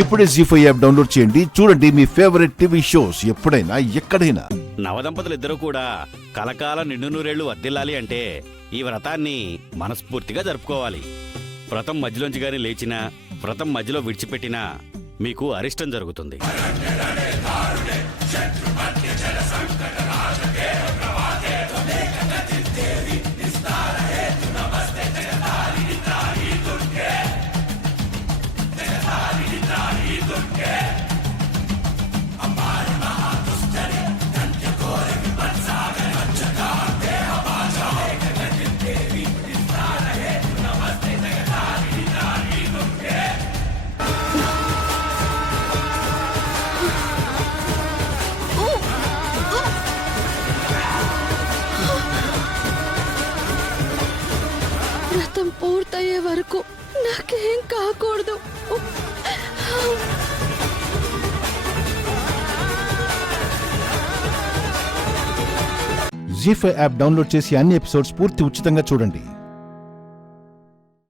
ఇప్పుడే జీ5 app download చేయండి. చూడండి మీ ఫేవరెట్ టీవీ షోస్ ఎప్పుడైనా ఎక్కడైనా. నవదంపతులు ఇద్దరూ కూడా కలకాల నిండు నూరేళ్లు వర్ధిల్లాలి అంటే ఈ వ్రతాన్ని మనస్ఫూర్తిగా జరుపుకోవాలి. వ్రతం మధ్యలోంచి గాని లేచినా, వ్రతం మధ్యలో విడిచిపెట్టినా మీకు అరిష్టం జరుగుతుంది. వ్రతం పూర్తయ్యే వరకు నాకేం కాకూడదు. జీ5 యాప్ డౌన్లోడ్ చేసి అన్ని ఎపిసోడ్స్ పూర్తి ఉచితంగా చూడండి.